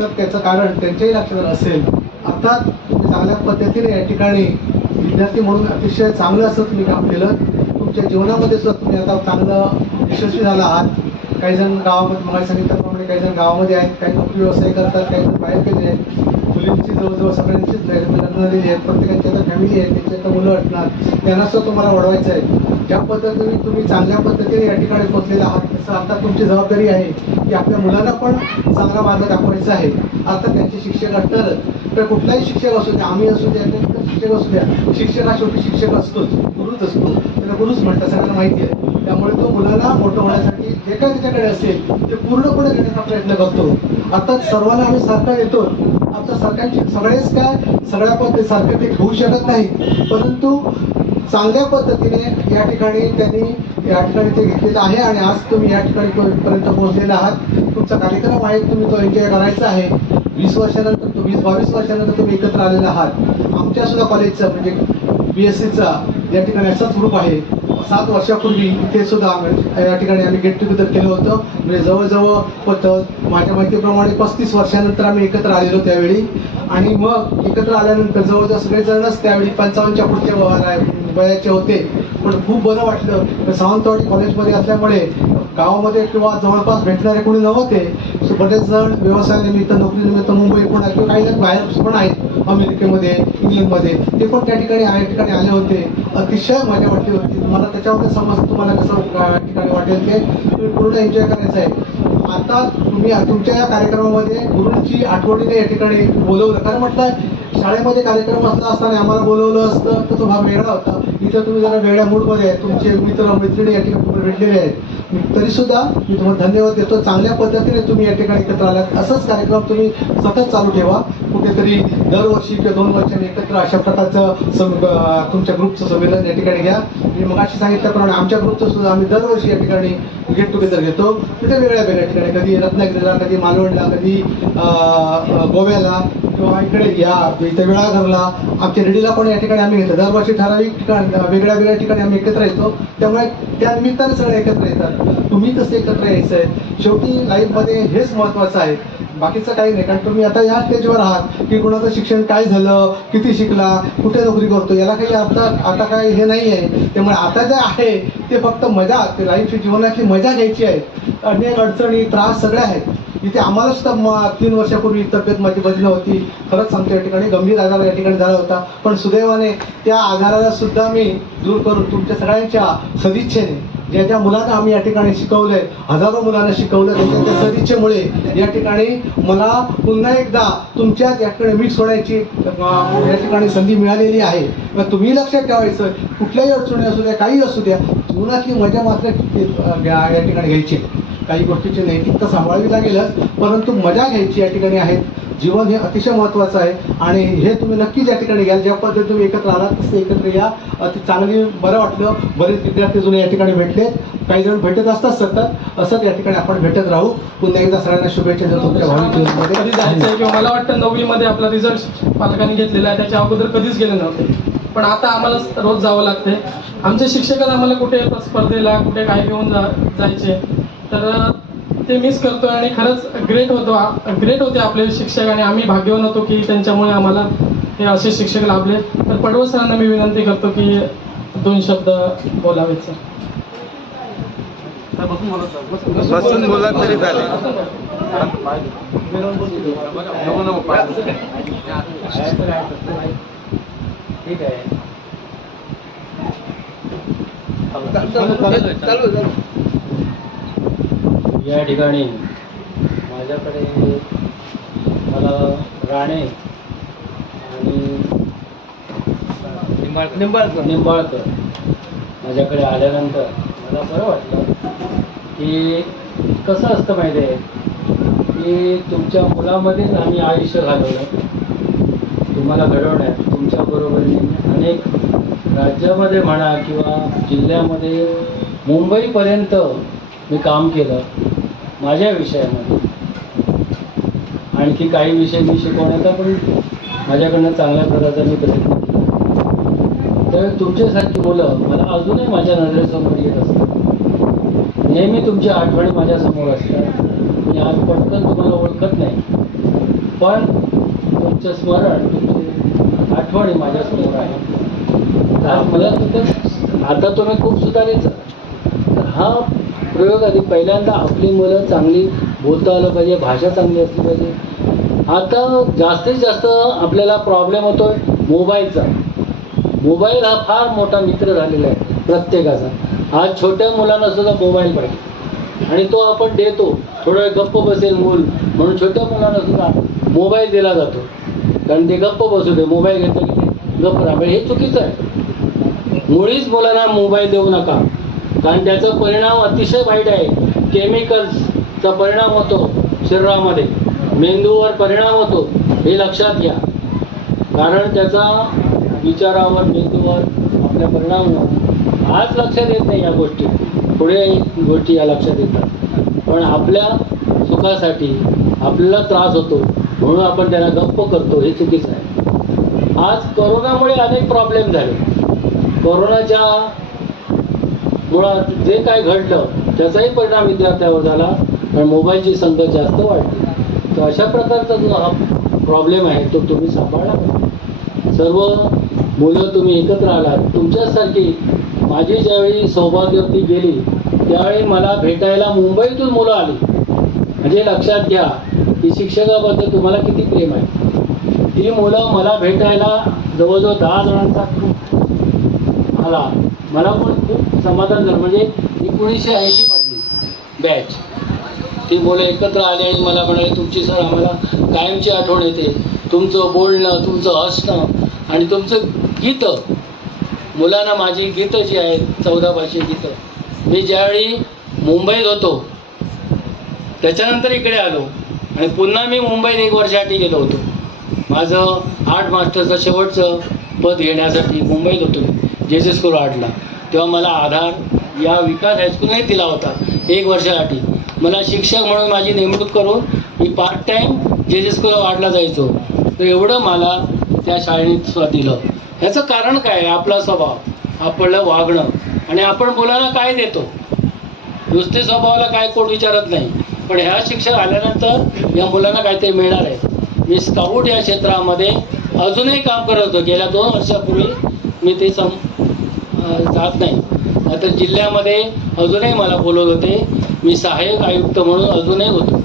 तर त्याचं कारण त्यांच्याही लक्षात आलं असेल. अर्थात तुम्ही चांगल्या पद्धतीने या ठिकाणी विद्यार्थी म्हणून अतिशय चांगलं असं तुम्ही काम केलं. तुमच्या जीवनामध्ये सुद्धा तुम्ही आता चांगलं यशस्वी झाला आहात. काही जण गावामध्ये, मला सांगितल्याप्रमाणे काही जण गावामध्ये आहेत, काही नोकरी व्यवसाय करतात, काही जण बाहेर गेले आहेत. मुलींची जवळजवळ सगळ्यांचीच लग्न झालेली आहेत, प्रत्येकाची आता फॅमिली आहे, त्यांची आता मुलं असणार, त्यांना सुद्धा तुम्हाला वाढवायचं आहे. ज्या पद्धतीने तुम्ही चांगल्या पद्धतीने या ठिकाणी पोहोचलेला आहात, तसं आता तुमची जबाबदारी आहे की आपल्या मुलांना पण चांगला मार्ग दाखवायचा आहे. आता त्यांचे शिक्षक असणार, तर कुठलाही शिक्षक असू द्या, आम्ही असू द्या, शिक्षक असू द्या, शिक्षक हा शेवटी शिक्षक असतोच, गुरुच असतो, त्याला गुरुच म्हणतात, सगळ्यांना माहिती आहे. त्यामुळे तो मुलांना मोठं होण्यासाठी जे काय त्याच्याकडे असेल ते पूर्णपणे देण्याचा प्रयत्न करतो. आता सर्वांना आम्ही सरकार देतो. आता सरकारचे सगळेच काय सगळ्या पद्धती सारखे ते घेऊ शकत नाही, परंतु चांगल्या पद्धतीने या ठिकाणी त्यांनी या ठिकाणी ते घेतलेलं आहे. आणि आज तुम्ही या ठिकाणी पर्यंत पोहोचलेला आहात. तुमचा कार्यक्रम आहे, तुम्ही तो एन्जॉय करायचा आहे. 20 वर्षानंतर 20-22 वर्षानंतर तुम्ही एकत्र आलेले आहात. आमच्या सुद्धा कॉलेजचा म्हणजे BSCचा या ठिकाणी असाच ग्रुप आहे. 7 वर्षापूर्वी इथे सुद्धा या ठिकाणी आम्ही गेट टुगेदर केलं होतं. म्हणजे जवळजवळ माझ्या माहितीप्रमाणे 35 वर्षानंतर आम्ही एकत्र आलेलो त्यावेळी. आणि मग एकत्र आल्यानंतर जवळजवळ सगळेजणच त्यावेळी 55च्या पुढच्या वयाचे होते. पण खूप बरं वाटलं. सावंतवाडी कॉलेजमध्ये असल्यामुळे गावामध्ये किंवा जवळपास भेटणारे कोणी नव्हते. बरेच जण व्यवसायानिमित्त, नोकरीनिमित्त मुंबई, पुणे किंवा काही जण बाहेर पण आहेत, अमेरिकेमध्ये, इंग्लंडमध्ये, ते पण त्या ठिकाणी आले होते. अतिशय मजा वाटली होती. तुम्हाला त्याच्यामध्ये समज तुम्हाला कसं ठिकाणी वाटेल ते तुम्ही पूर्ण एन्जॉय करायचं आहे. आता तुम्ही तुमच्या या कार्यक्रमामध्ये गुरूंची आठवणीने या ठिकाणी बोलवलं, कारण म्हटलं शाळेमध्ये कार्यक्रम असला असताना आम्हाला बोलवलं असतं तर तो भाग वेगळा होता. इथं तुम्ही जरा वेगळ्या मूडमध्ये आहे, तुमचे मित्र मैत्रिणी या ठिकाणी तुम्हाला भेटलेले आहेत. तरीसुद्धा मी तुम्हाला धन्यवाद देतो. चांगल्या पद्धतीने तुम्ही या ठिकाणी एकत्र आलात. असंच कार्यक्रम तुम्ही सतत चालू ठेवा. कुठेतरी दरवर्षी किंवा 2 वर्षांनी एकत्र अशा प्रकारचं तुमच्या ग्रुपचं संमेलन या ठिकाणी घ्या. मी मगाशी सांगितल्याप्रमाणे आमच्या ग्रुपचं सुद्धा आम्ही दरवर्षी या ठिकाणी गेट टुगेदर घेतो. तिथे वेगळ्या ठिकाणी, कधी रत्नागिरीला, कधी मालवणला, कधी गोव्याला, किंवा इकडे इथे वेळाघरला, आमच्या रेडीला पण या ठिकाणी आम्ही घेतो. दरवर्षी ठराविक वेगळ्या ठिकाणी आम्ही एकत्र येतो. त्यामुळे त्या निमित्ताने सगळे एकत्र येतात. तुम्ही तसे एकत्र यायचं आहे. शेवटी लाईफमध्ये हेच महत्त्वाचं आहे, बाकीचं काही नाही. कारण तुम्ही आता या स्टेजवर आहात की कुणाचं शिक्षण काय झालं, किती शिकला, कुठे नोकरी करतो, याला काही आता काही हे नाही आहे. त्यामुळे आता जे आहे ते फक्त मजा, ते लाईफची जीवनाची मजा घ्यायची आहे. अनेक अडचणी, त्रास सगळे आहेत. इथे आम्हाला सुद्धा 3 वर्षापूर्वी तब्येत माझी बरी नव्हती. खरंच सांगतो, या ठिकाणी गंभीर आजार या ठिकाणी झाला होता. पण सुदैवाने त्या आजाराला सुद्धा मी दूर करून तुमच्या सगळ्यांच्या सदिच्छेने, ज्या मुलांना आम्ही या ठिकाणी शिकवलंय, हजारो मुलांना शिकवलं, त्यांच्या सदिच्छेमुळे या ठिकाणी मला पुन्हा एकदा तुमच्या या ठिकाणी मिक्स होण्याची या ठिकाणी संधी मिळालेली आहे. मग तुम्ही लक्षात ठेवायचं, कुठल्याही अडचणी असू द्या, काही असू द्या, जीवनातली मजा मात्र या ठिकाणी घ्यायची. काही गोष्टीची नैतिकता सांभाळावी लागेलच, परंतु मजा घ्यायची या ठिकाणी आहे. जीवन हे अतिशय महत्त्वाचं आहे आणि हे तुम्ही नक्कीच या ठिकाणी घ्याल. ज्या पद्धतीने तुम्ही एकत्र आलात तसं एकत्र या. अति चांगली बरं वाटलं. बरेच विद्यार्थी जुने या ठिकाणी भेटलेत, काही जण भेटत असतात सतत. असंच या ठिकाणी आपण भेटत राहू. पुन्हा एकदा सगळ्यांना शुभेच्छा देतो तुमच्या भावी जीवनामध्ये. कधी जायचं किंवा मला वाटतं 9वी आपला रिझल्ट पालकांनी घेतलेला आहे, त्याच्या अगोदर कधीच गेले नव्हते. पण आता आम्हाला रोज जावं लागते. आमचे शिक्षकच आम्हाला कुठे स्पर्धेला, कुठे काय घेऊन जायचे, तर ते मिस करतोय. आणि खरंच ग्रेट होते आपले शिक्षक, आणि आम्ही भाग्यवान होतो की त्यांच्यामुळे आम्हाला हे असे शिक्षक लाभले. तर पडवळ सरांना मी विनंती करतो की 2 शब्द बोलावेत. सर बसून बोला तरी चालेल. ठीक आहे. या ठिकाणी माझ्याकडे मला राणे आणि निंबाळकर माझ्याकडे आल्यानंतर मला बरं वाटलं की कसं असतं माहिती आहे की तुमच्या मुलामध्येच आम्ही आयुष्य घालवलं. तुम्हाला घडवण्यात तुमच्याबरोबरीने अनेक राज्यामध्ये म्हणा किंवा जिल्ह्यामध्ये मुंबईपर्यंत मी काम केलं माझ्या विषयामध्ये. आणखी काही विषय मी शिकवण्याचा पण माझ्याकडनं चांगल्या प्रकारचा मी प्रयत्न केला. तर तुमच्यासारखी मुलं मला अजूनही माझ्या नजरेसमोर येत असतात. नेहमी तुमच्या आठवणी माझ्यासमोर असतात. मी आज पटकन तुम्हाला ओळखत नाही, पण तुमचं स्मरण तुमची आठवणी माझ्यासमोर आहे. आज मला आता तुम्ही खूप सुधारित तर हा प्रयोग आधी पहिल्यांदा आपली मुलं चांगली बोलता आलं पाहिजे, भाषा चांगली असली पाहिजे. आता जास्तीत जास्त आपल्याला प्रॉब्लेम होतोय मोबाईलचा. मोबाईल हा फार मोठा मित्र झालेला आहे प्रत्येकाचा. आज छोट्या मुलांना सुद्धा मोबाईल पाहिजे आणि तो आपण देतो. थोडा वेळ गप्प बसेल मूल म्हणून छोट्या मुलांना सुद्धा मोबाईल दिला जातो, कारण ते गप्प बसू दे. मोबाईल घेतला की ते गप्प राहा. हे चुकीचं आहे. मुळीच मुलांना मोबाईल देऊ नका, कारण त्याचा परिणाम अतिशय वाईट आहे. केमिकल्सचा परिणाम होतो शरीरामध्ये, मेंदूवर परिणाम होतो, हे लक्षात घ्या. कारण त्याचा विचारावर मेंदूवर आपल्या परिणाम होतो. आज लक्षात येत नाही या गोष्टी, पुढे गोष्टी या लक्षात येतात. पण आपल्या सुखासाठी आपल्याला त्रास होतो म्हणून आपण त्याला गप्प करतो, हे चुकीचं आहे. आज कोरोनामुळे अनेक प्रॉब्लेम झाले. कोरोनाच्या मुळात जे काय घडलं त्याचाही परिणाम विद्यार्थ्यावर झाला, कारण मोबाईलची संगत जास्त वाढली. तर अशा प्रकारचा जो हा प्रॉब्लेम आहे तो तुम्ही सांभाळला पाहिजे. सर्व मुलं तुम्ही एकत्र आलात. तुमच्यासारखी माझी ज्यावेळी सौभाग्यवती गेली त्यावेळी मला भेटायला मुंबईतून मुलं आली. म्हणजे लक्षात घ्या की शिक्षकाबद्दल तुम्हाला किती प्रेम आहे. ती मुलं मला भेटायला जवळजवळ 10 जणांचा ग्रुप आला. मला पण खूप समाधान झालं. म्हणजे 1980 मधली बॅच ती मुलं एकत्र आली आणि मला म्हणाले, तुमची सर आम्हाला कायमची आठवण येते. तुमचं बोलणं, तुमचं हसणं आणि तुमचं गीतं. मुलांना माझी गीतं जी आहेत 14 भाषे गीतं, मी ज्यावेळी मुंबईत होतो त्याच्यानंतर इकडे आलो आणि पुन्हा मी मुंबईत 1 वर्षासाठी गेलो होतो. माझं आर्ट मास्टरचं शेवटचं पद घेण्यासाठी मुंबईत होतो जे जे स्कूल आर्टला. तेव्हा मला आधार या विकास हायस्कूलने दिला होता 1 वर्षासाठी. मला शिक्षक म्हणून माझी नेमणूक करून मी पार्ट टाईम जे जे स्कूल आर्टला जायचो. तर एवढं मला त्या शाळेत दिलं. ह्याचं कारण काय आहे? आपला स्वभाव, आपलं वागणं आणि आपण मुलांना काय देतो. नुसते स्वभावाला काय कोण विचारत नाही, पण ह्या शिक्षक आल्यानंतर या मुलांना काहीतरी मिळणार आहे. मी स्काउट या क्षेत्रामध्ये अजूनही काम करत होतो. गेल्या 2 वर्षापूर्वी मी ते जात नाही. आता जिल्ह्यामध्ये अजूनही मला बोलवत होते. मी सहाय्यक आयुक्त म्हणून अजूनही होतो.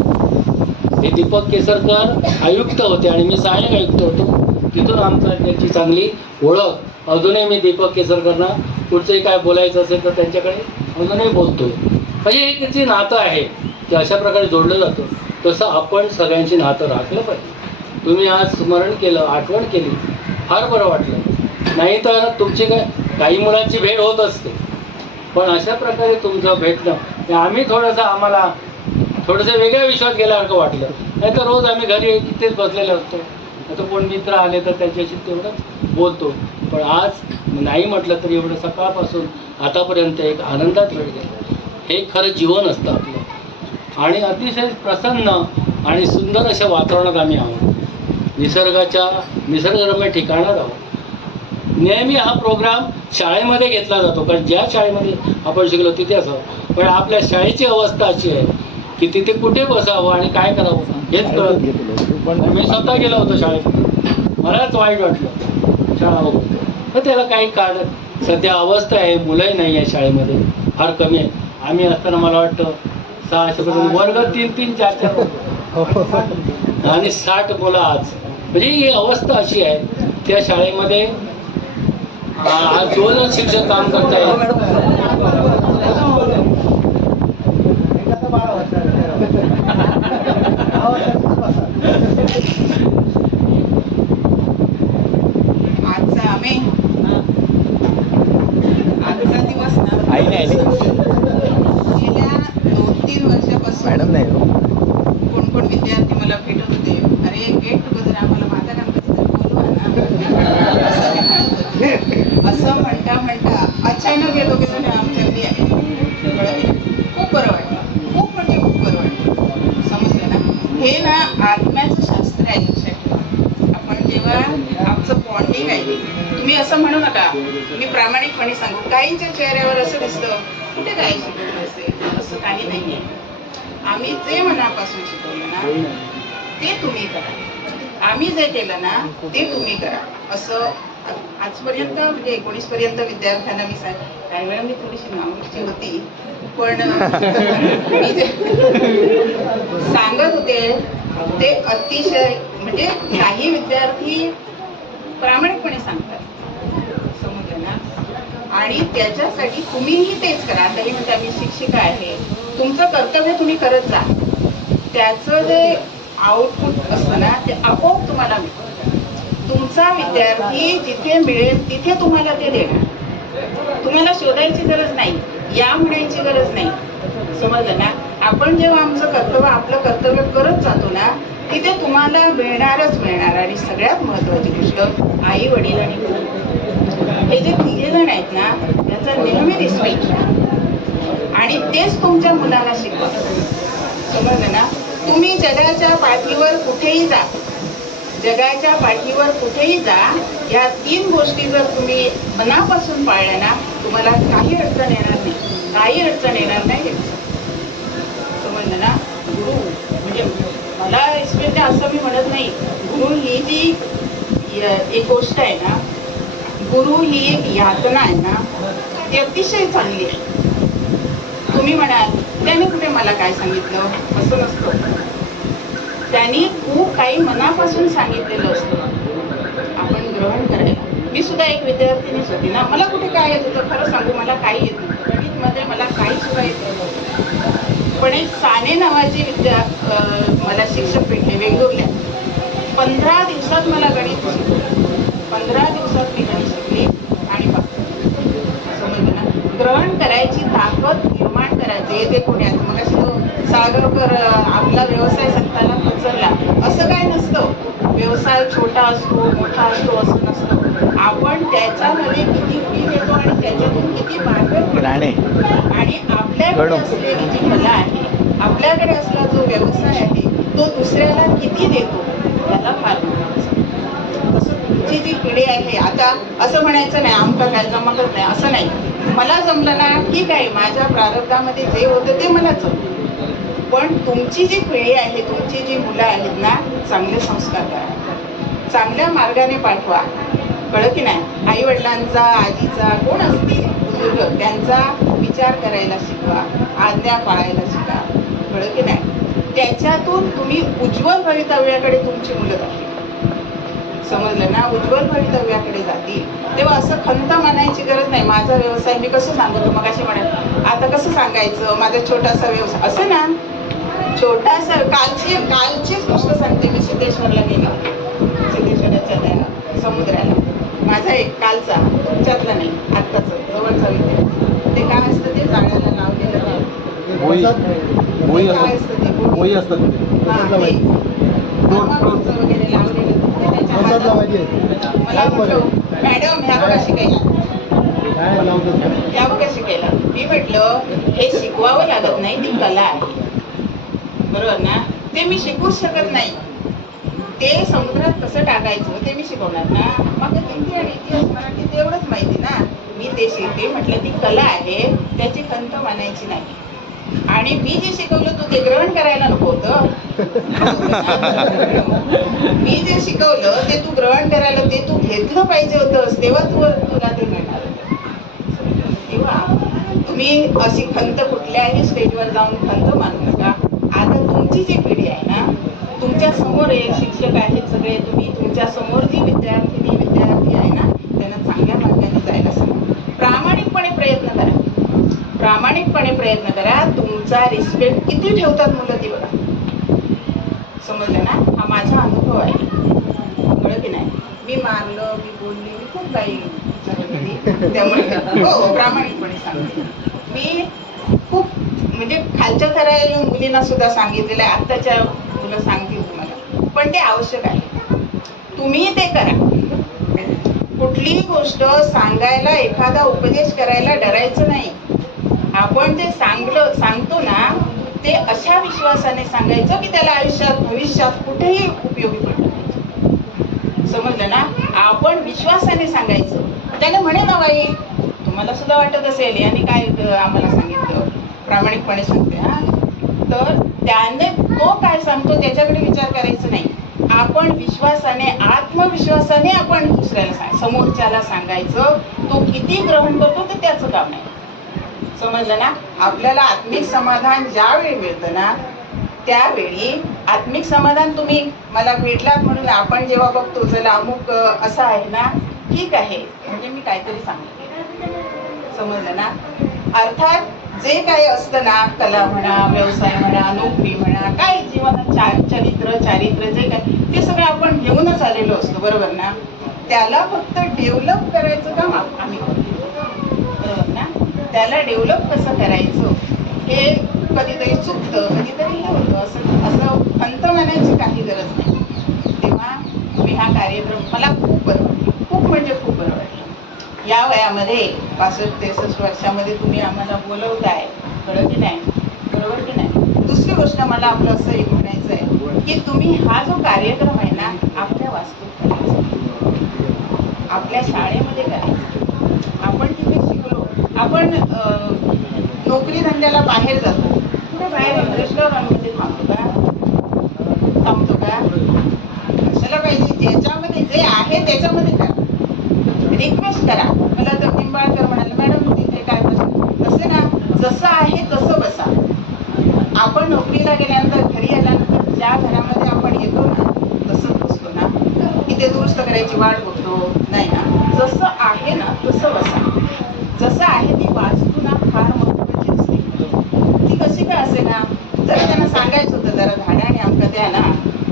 हे दीपक केसरकर आयुक्त होते आणि मी सहाय्यक आयुक्त होतो. तिथून त्यांची चांगली ओळख. अजूनही मी दीपक केसरकरांना पुढचंही काय बोलायचं असेल तर त्यांच्याकडे अजूनही बोलतोय. म्हणजे एक जे नातं आहे ते अशा प्रकारे जोडलं जातं. तसं आपण सगळ्यांची नातं राखलं पाहिजे. तुम्ही आज स्मरण केलं, आठवण केली, फार बरं वाटलं. नाही तर तुमची काही मुलांची भेट होत असते, पण अशा प्रकारे तुमचं भेटणं आम्ही आम्हाला थोडंसं वेगळ्या विश्वात गेल्यासारखं वाटलं. नाही तर रोज आम्ही घरी तिथेच बसलेलो असतो. आता कोण मित्र आले तर त्यांच्याशी तेवढंच बोलतो. पण आज नाही म्हटलं तरी एवढं सकाळपासून आतापर्यंत एक आनंदात वेळ गेला. हे खरं जीवन असतं आपलं. आणि अतिशय प्रसन्न आणि सुंदर अशा वातावरणात आम्ही आहोत. निसर्गरम्य ठिकाणात आहोत. नेहमी हा प्रोग्राम शाळेमध्ये घेतला जातो, कारण ज्या शाळेमध्ये आपण शिकलो तिथे असावं. पण आपल्या शाळेची अवस्था अशी आहे की तिथे कुठे बसावं आणि काय करावं हेच कळत नाही. पण मी स्वतः गेलो होतो शाळेत. मलाच वाईट वाटलं शाळा बघून. तर त्याला काही कारण सध्या अवस्था आहे. मुलंही नाही आहे शाळेमध्ये, फार कमी आहे. आम्ही असताना मला वाटतं 600 वर्ग 3-3, 4-4 आणि 60 मुलं आज. म्हणजे ही अवस्था अशी आहे. त्या शाळेमध्ये आज 2 शिक्षक काम करतायत. आजचा दिवस ना गेल्या 2-3 वर्षापासून कोण कोण विद्यार्थी मला भेटत होते, अरे गेट टुगेदर आम्हाला माता गणपतीला बोलवा ना असं म्हणता म्हणता अचानक हे दोघे जण आमच्या घरी आले. खूप बरं वाटलं, खूप म्हणजे खूप बरं वाटलं. समजलं ना, हे ना आत्म्याचं शास्त्र आहे. लक्षात ठेवा, आपण जेव्हा आमचं बॉन्डिंग आहे, तुम्ही असं म्हणू नका, मी प्रामाणिकपणे सांगू, काहींच्या चेहऱ्यावर असं दिसतं कुठे काय शिकवलं असेल, असं काही नाहीये. आम्ही जे मनापासून शिकवलं ना ते तुम्ही करा, आम्ही जे केलं ना ते तुम्ही करा. असं आजपर्यंत म्हणजे 19 पर्यंत विद्यार्थ्यांना मी काही वेळा मी थोडीशी नामुष्टी होती, पण मी जे सांगत होते ते अतिशय म्हणजे काही विद्यार्थी प्रामाणिकपणे सांगतात. समजलं ना, आणि त्याच्यासाठी तुम्हीही तेच करा. आता म्हणजे मी शिक्षिका आहे, तुमचं कर्तव्य तुम्ही करत जा, त्याचं जे आउटपुट असतं ना ते आपोआप तुम्हाला मिळतं. तुमचा विद्यार्थी जिथे मिळेल तिथे तुम्हाला ते देणार, तुम्हाला शोधायची गरज नाही, या म्हणायची गरज नाही. समजलं ना, आपण जेव्हा आमचं कर्तव्य आपलं कर्तव्य करत जातो ना तिथे तुम्हाला मिळणारच मिळणार. आणि सगळ्यात महत्वाची गोष्ट, आई वडील आणि मुलं हे जे 3 जण आहेत ना त्याचा नेहमी रिस्पेक्ट घ्या आणि तेच तुमच्या मुलांना शिकवा. समजलं ना, तुम्ही जगाच्या पाठीवर कुठेही जा, जगाच्या पाठीवर कुठेही जा, या 3 गोष्टी जर तुम्ही मनापासून पाळल्या ना तुम्हाला काही अडचण येणार नाही, काही अडचण येणार नाही. समजलं ना, गुरु म्हणजे मला एक्सपेक्ट असं मी म्हणत नाही, गुरु ही जी एक गोष्ट आहे ना, गुरु ही एक यातना आहे ना, ती अतिशय चांगली आहे. तुम्ही म्हणाल त्याने कुठे मला काय सांगितलं, असं नसतं. त्यांनी खूप काही मनापासून सांगितलेलं असतं, आपण ग्रहण करायला. मी सुद्धा एक विद्यार्थिनीच होती ना, मला कुठे काय येत होतं, खरं सांगू मला काही येत नव्हतं, गणितमध्ये मला काही सुद्धा येत नव्हतं. पण एक साने नावाची मला शिक्षक भेटले वेंगुर्ल्यात. 15 दिवसात मला गणित शिकवलं, 15 दिवसात मी गणित शिकली. आणि समजलं ना, ग्रहण करायची ताकद निर्माण करायचे ते पुण्यात. मग असं सागरकर आपला व्यवसाय संताला पचरला, असं काय नसतं. व्यवसाय छोटा असतो मोठा असतो असं नसतं. आपण त्याच्यामध्ये किती फी देतो आणि त्याच्यातून किती बाहेर पडतो. आणि आपल्याकडे असलेली जी कला आहे, आपल्याकडे असला जो व्यवसाय आहे तो दुसऱ्याला किती देतो त्याला फार महत्त्वाचं. तसं तुमची जी पिढी आहे, आता असं म्हणायचं नाही आमका काय जमतच नाही असं नाही. मला जमलं ना ठीक आहे, माझ्या प्रारब्धामध्ये जे होतं ते मला जमलं. पण तुमची जी पिढी आहे, तुमची जी मुलं आहेत ना, चांगले संस्कार करा, चांगल्या मार्गाने पाठवा. कळलं की नाही, आई वडिलांचा आजीचा कोण असतील बुजुर्ग त्यांचा विचार करायला शिकवा, आज्ञा पाळायला शिका. कळलं की नाही, त्याच्यातून तुम्ही उज्ज्वल भवितव्याकडे तुमची मुलं जातील. समजलं ना, उज्ज्वल भवितव्याकडे जातील. तेव्हा असं खंत मानायची गरज नाही. माझा व्यवसाय मी कसं सांगतो, मग अशी म्हणत आता कसं सांगायचं माझा छोटासा व्यवसाय, असं ना छोटासा. कालचीच गोष्ट सांगते, मी सिद्धेश्वरला गेलो, सिद्धेश्वराच्या त्या समुद्राला. माझा एक कालचा तुमच्यातला नाही आत्ताच जवळचा विद्यार्थी, ते काय असतं ते जाळ्याला लावलेलं काय असतं ते बोळी असतं वगैरे लावलेलं मला म्हटलं मॅडम ह्या बघा शिकायला, ह्या बघा शिकायला. मी म्हटलं हे शिकवावं लागत नाही, ती कला आहे बरोबर ना, ते मी शिकूच शकत नाही. ते समुद्रात कसं टाकायचं ते मी शिकवणार ना. मग हिंदी आणि इतिहास मराठी तेवढंच माहिती ना, मी ते शिकते. म्हटलं ती कला आहे, त्याची खंत मानायची नाही. आणि मी जे शिकवलं तू ते ग्रहण करायला नको होतं. मी जे शिकवलं ते तू ग्रहण करायला, ते तू घेतलं पाहिजे होतंस, तेव्हा तुला ते मिळणार होतं. तेव्हा तुम्ही अशी खंत कुठल्याही स्टेजवर जाऊन खंत मानू नका. आता तुमची जी पिढी आहे ना, तुमच्या समोर एक शिक्षक आहेत सगळे, तुम्ही तुमच्या समोर जी विद्यार्थी आहे ना त्यांना चांगल्या मार्गाने जायला तुमचा रिस्पेक्ट किती ठेवतात मुलं ती बघा. समजलं ना? हा माझा अनुभव आहे, कळलं की नाही? मी मारलं, मी बोलली, मी खूप काही त्यामुळे हो प्रामाणिकपणे सांगते. मी खूप म्हणजे खालच्या थराच्या मुलींना सुद्धा सांगितलेलं आहे, आत्ताच्या मुलं सांगतील तुम्हाला, पण ते आवश्यक आहे. तुम्ही ते करा. कुठलीही गोष्ट सांगायला, एखादा उपदेश करायला डरायचं नाही. आपण ते सांगतो ना, ते अशा विश्वासाने सांगायचं की त्याला आयुष्यात भविष्यात कुठेही उपयोगी पडलं. समजलं ना? आपण विश्वासाने सांगायचं. त्याने म्हणे ना बाई, तुम्हाला सुद्धा वाटत असेल यांनी काय आम्हाला सांगितलं, प्रामाणिकपणे सांगते हा, तर त्याने तो काय सांगतो त्याच्याकडे विचार करायचा नाही. आपण विश्वासाने, आत्मविश्वासाने आपण दुसऱ्याला समोरच्याला सांगायचं. तो किती ग्रहण करतो ते त्याचं काम आहे. समजलं ना? आपल्याला आत्मिक समाधान ज्यावेळी मिळतं ना, त्यावेळी आत्मिक समाधान तुम्ही मला भेटलात म्हणून आपण जेव्हा बघतो चला अमुक असं आहे ना, ठीक आहे म्हणजे मी काहीतरी सांगते. समजलं ना? अर्थात जे काही असतं ना, कला म्हणा, व्यवसाय म्हणा, नोकरी म्हणा, काय जीवनात चारित्र्य जे काय ते सगळं आपण घेऊनच आलेलो असतो, बरोबर ना? त्याला फक्त डेव्हलप करायचं काम आम्ही करतो, बरोबर ना? त्याला डेव्हलप कसं करायचं हे कधीतरी चुकतं, कधीतरी हे होतं. असं खंत मानायची काही गरज नाही. तेव्हा मी हा कार्यक्रम मला खूप बरं वाटलं, खूप म्हणजे खूप बरं वाटलं. या वयामध्ये 65-63 वर्षामध्ये तुम्ही आम्हाला बोलवताय, कळलं की नाही? बरोबर की नाही? दुसरी गोष्ट मला आपलं असं एक म्हणायचं आहे की तुम्ही हा जो कार्यक्रम आहे ना, आपल्या वास्तूत करायचा, आपल्या शाळेमध्ये करायचा. आपण तिथे शिकलो, आपण नोकरी धंद्याला बाहेर जातो, कुठे बाहेर रेस्टॉरंटमध्ये थांबतो का? कशाला पाहिजे? ज्याच्यामध्ये जे आहे त्याच्यामध्ये करा. रिक्वेस्ट करा. मला तर निंबाळकर म्हणाले, मॅडम तिथे काय बस तसे ना, जसं आहे तसं बसा. आपण नोकरीला गेल्यानंतर घरी आल्यानंतर ज्या घरामध्ये आपण येतो ना, तसंच बसतो ना. इथे दुरुस्त करायची वाट बघतो नाही ना, जसं आहे ना तसं बसा. जसं आहे ती वास्तू ना फार महत्वाची असते. ती कशी काय असे ना, जर त्यांना सांगायचं होतं जरा झाडाने आमका द्या ना,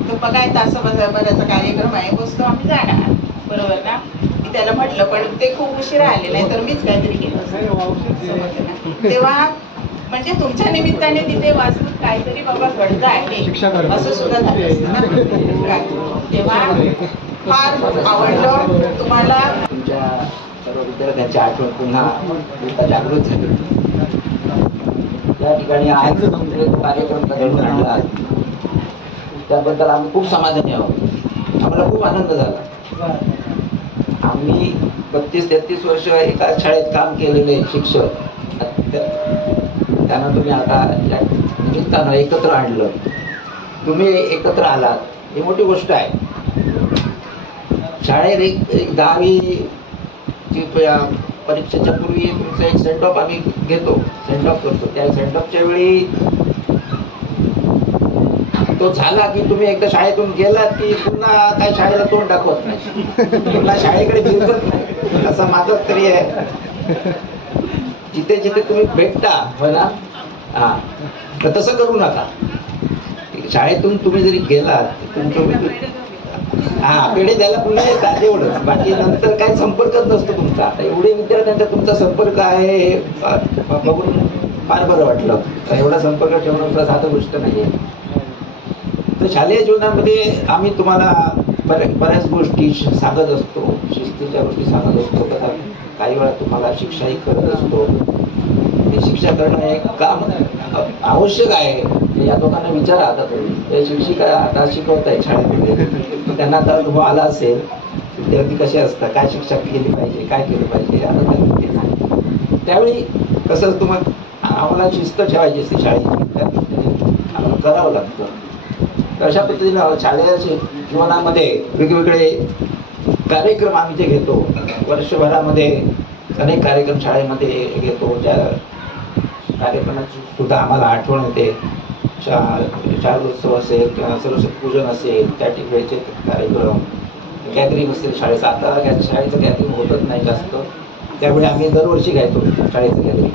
तर बघाय तासाभराचा कार्यक्रम आहे, बसतो आम्ही जाणार, बरोबर ना? मी त्याला म्हटलं, पण ते खूप उशिरा आले, नाही तर मीच काहीतरी केलं समजलं ना? तेव्हा म्हणजे तुमच्या निमित्ताने तिथे वास्तूत काहीतरी बाबा घडतं आहे असं सुद्धा झालं असतं ना. तेव्हा फार आवडलं तुम्हाला. तुमच्या सर्व विद्यार्थ्यांची आठवण पुन्हा एकदा जागृत झाली. त्या ठिकाणी आज कार्यक्रम घडवून आणला त्याबद्दल आम्ही खूप समाधानी आहोत. आम्हाला खूप आनंद झाला. आम्ही 32-33 वर्ष एकाच शाळेत काम केलेले शिक्षक, त्यांना तुम्ही आता या निमित्तानं एकत्र आणलं, तुम्ही एकत्र आलात, ही मोठी गोष्ट आहे. शाळेत एक 10वी परीक्षेच्या पूर्वी तुमचं एक सेंड ऑफ आम्ही घेतो, सेंड ऑफ करतो. त्या सेंड ऑफच्या वेळी तो झाला की तुम्ही एकदा शाळेतून गेलात की पुन्हा काय शाळेला तोंड दाखवत नाही, पुन्हा शाळेकडे फिरकत नाही, असं माझं तरी आहे. जिथे जिथे तुम्ही भेटता म्हणा, हा, तर तसं करू नका. शाळेतून तुम्ही जरी गेलात तुमचं पेढे द्यायला पुन्हा येतात एवढंच, बाकी नंतर काही संपर्कच नसतो तुमचा. आता एवढे विद्यार्थ्यांचा तुमचा संपर्क आहे हे बघून फार बरं वाटलं. एवढा संपर्क ठेवणं सुद्धा साधं गोष्ट नाही आहे. तर शालेय जीवनामध्ये आम्ही तुम्हाला बऱ्याच गोष्टी सांगत असतो, शिस्तीच्या गोष्टी सांगत असतो. काही वेळा तुम्हाला शिक्षाही करत असतो. हे शिक्षा करणं हे काम आवश्यक आहे. या लोकांना विचारा, आता तुम्ही शिक्षिका आता शिकवत आहे शाळेमध्ये, त्यांना आता अनुभव आला असेल विद्यार्थी कसे असतात, काय शिक्षा केली पाहिजे, काय केलं पाहिजे. आता त्यावेळी कसं तुम्हाला आम्हाला शिस्त ठेवायची असते शाळेची, आम्हाला करावं लागतं. तर अशा पद्धतीनं शालेय जीवनामध्ये वेगवेगळे कार्यक्रम आम्ही जे घेतो, वर्षभरामध्ये अनेक कार्यक्रम शाळेमध्ये घेतो. ज्या कार्यक्रमाची सुद्धा आम्हाला आठवण येते. शारदोत्सव असेल किंवा सरस्वती पूजन असेल, त्या ठिकाणचे कार्यक्रम, गॅदरिंग असेल शाळेचं. आता शाळेचं गॅदरिंग होतच नाही जास्त, त्यामुळे आम्ही दरवर्षी घ्यायचो शाळेचं गॅदरिंग.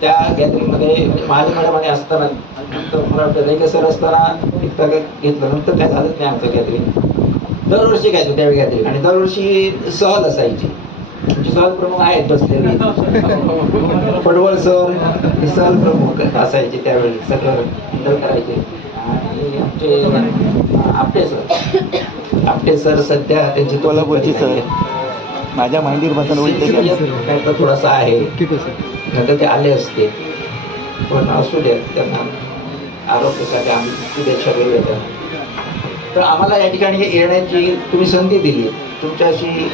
त्या गॅदरिंगमध्ये माझ्या मॅडमाने असताना नंतर मला वाटतं रेगे सर असताना एकदा घेतलं, नंतर काय झालंच नाही आमचं गॅदरिंग. दरवर्षी घ्यायचो त्यावेळी गॅदरिंग, आणि दरवर्षी सहल असायची. आमचे सहल प्रमुख आहेत बसलेले, पडवळ सर सहल प्रमुख असायचे त्यावेळी, सगळं हँडल करायचे. आणि आमचे आपटे सर सध्या त्यांची कोल्हापूरची सर माझ्या मांडीवर त्यांचा थोडासा आहे, नंतर ते आले असते, पण असू द्या, त्यांना आरोग्यासाठी आम्ही शुभेच्छा करूया. तर आम्हाला या ठिकाणी येण्याची तुम्ही संधी दिली, तुमच्याशी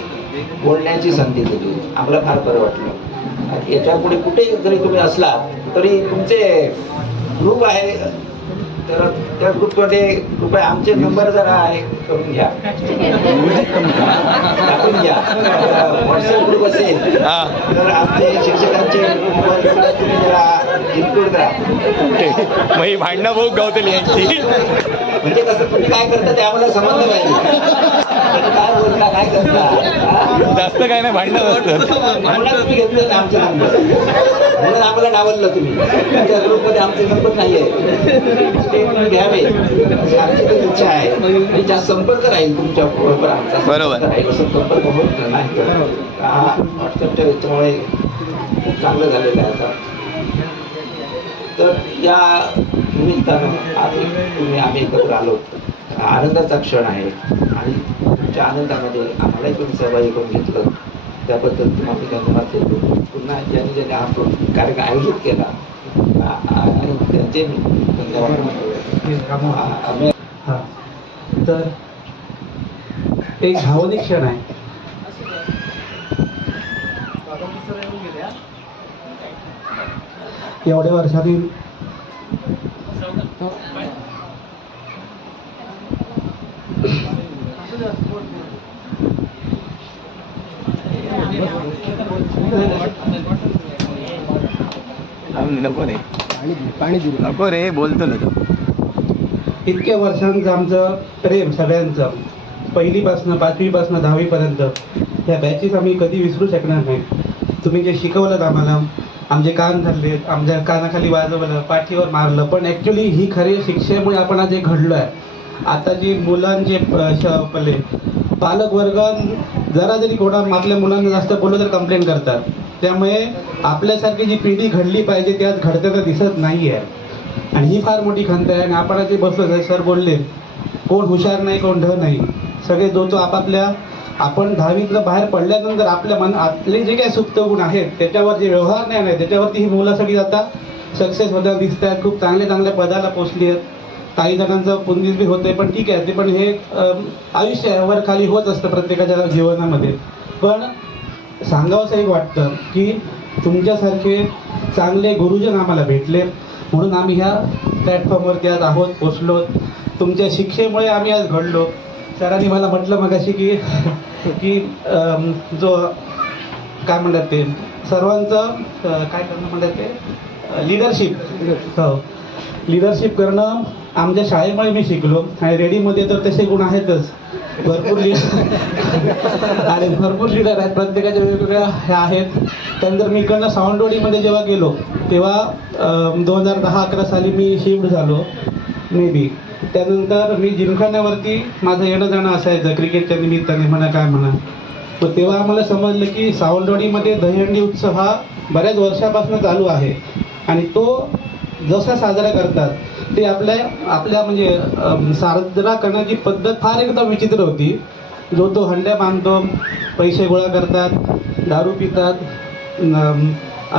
बोलण्याची संधी दिली, आम्हाला फार बरं वाटलं. याच्या पुढे कुठे जरी तुम्ही असलात तरी तुमचे ग्रुप आहे, तर त्या ग्रुपमध्ये कृपया आमचे नंबर जरा आहे करून घ्या, टाकून घ्या. व्हॉट्सअप ग्रुप असेल तर आमचे शिक्षकांचे तुम्ही जरा इन्क्लूड करा. मग भांडणं भाऊ गावतली यांची. म्हणजे कसं तुम्ही काय करता ते आम्हाला समजलं पाहिजे. काय बोलता, काय करता, जास्त काय नाही, भांडणं असतात. म्हणून तुम्ही घेतलं ना आमचे नंबर, म्हणून आम्हाला डावललं तुम्ही. त्या ग्रुपमध्ये आमचे नंबर नाही आहे, ते तुम्ही घ्यावे अशी आमची तर इच्छा आहे. आणि जास्त संपर्क राहील तुमच्या बरोबर, आमचा बरोबर राहील, संपर्क होत नाही तर व्हॉट्सअपच्या याच्यामुळे खूप चांगलं झालेलं आहे आता. तर या निमित्तानं आम्ही एकत्र आलो, आनंदाचा क्षण आहे. आणि तुमच्या आनंदामध्ये आम्हालाही तुम्ही सहभागी करून घेतलं, त्याबद्दल तुम्हाला धन्यवाद देतो. पुन्हा ज्यांनी ज्यांनी हा कार्यक्रम आयोजित केला आणि त्यांचे आम्ही तर एक भावनिक क्षण आहे. एवढ्या वर्षांनी नको रे, नको रे, बोलतो ना तो. इतक्या वर्षांचं आमचं प्रेम सगळ्यांचं, पहिलीपासनं 5वीपासनं 10वीपर्यंत, ह्या बॅचेस आम्ही कधी विसरू शकणार नाही. तुम्ही जे शिकवलं आम्हाला, आमचे कान धरलेत, आमच्या कानाखाली वाजवलं, पाठीवर मारलं, पण ॲक्च्युली ही खरी शिक्षेमुळे आपण आज हे घडलो आहे. आता जी मुलांचे पालक वर्ग जरा जरी कोणा आपल्या मुलांना जास्त बोललं तर कंप्लेंट करतात. त्यामुळे आपल्यासारखी जी पिढी घडली पाहिजे ती आज घडताना दिसत नाही आहे, आणि ही फार मोठी खंत आहे. आणि आपण जे बसलो, सर बोलले, कोण हुशार नाही, कोण ढ नाही, सगळे जो तो आपापल्या, आपण 10वीतनं बाहेर पडल्यानंतर आपल्या आपले जे काही सुप्त गुण आहेत त्याच्यावर जे व्यवहार नाही आहे त्याच्यावरती ही मुलं सगळी आता सक्सेस होताना दिसत आहेत, खूप चांगल्या पदाला पोचली आहेत. काही जणांचं पुनर्जीवी होते, पण ठीक आहे, ते पण हे आयुष्य आहे, वर खाली होत असतं प्रत्येकाच्या जीवनामध्ये. पण सांगावंसं एक वाटतं की तुमच्यासारखे चांगले गुरुजन आम्हाला भेटले, म्हणून आम्ही ह्या प्लॅटफॉर्मवरती आज आहोत, पोचलो. तुमच्या शिक्षेमुळे आम्ही आज घडलो. सरांनी मला म्हटलं मगाशी की जो काय म्हणतात ते सर्वांचं काय करणं म्हणतात ते लिडरशिप, हो, लिडरशिप करणं आमच्या शाळेमुळे मी शिकलो. आणि रेडीमध्ये तर तसे गुण आहेतच, भरपूर आणि भरपूर लीडर आहेत, प्रत्येकाच्या वेगवेगळ्या ह्या आहेत. त्यानंतर मी इकडनं सावंतवाडीमध्ये जेव्हा गेलो तेव्हा 2010-11 साली मी शिफ्ट झालो मे बी. त्यानंतर मी जिमखान्यावरती माझं येणं जाणं असायचं क्रिकेटच्या निमित्ताने म्हणा काय म्हणा. तर तेव्हा आम्हाला समजलं की सावंतवाडीमध्ये दहीहंडी उत्सव हा बऱ्याच वर्षापासून चालू आहे, आणि तो जसा साजरा करतात ते आपल्या म्हणजे साजरा करण्याची पद्धत फार एकदम विचित्र होती. जो तो हंड्या बांधतो, पैसे गोळा करतात, दारू पितात,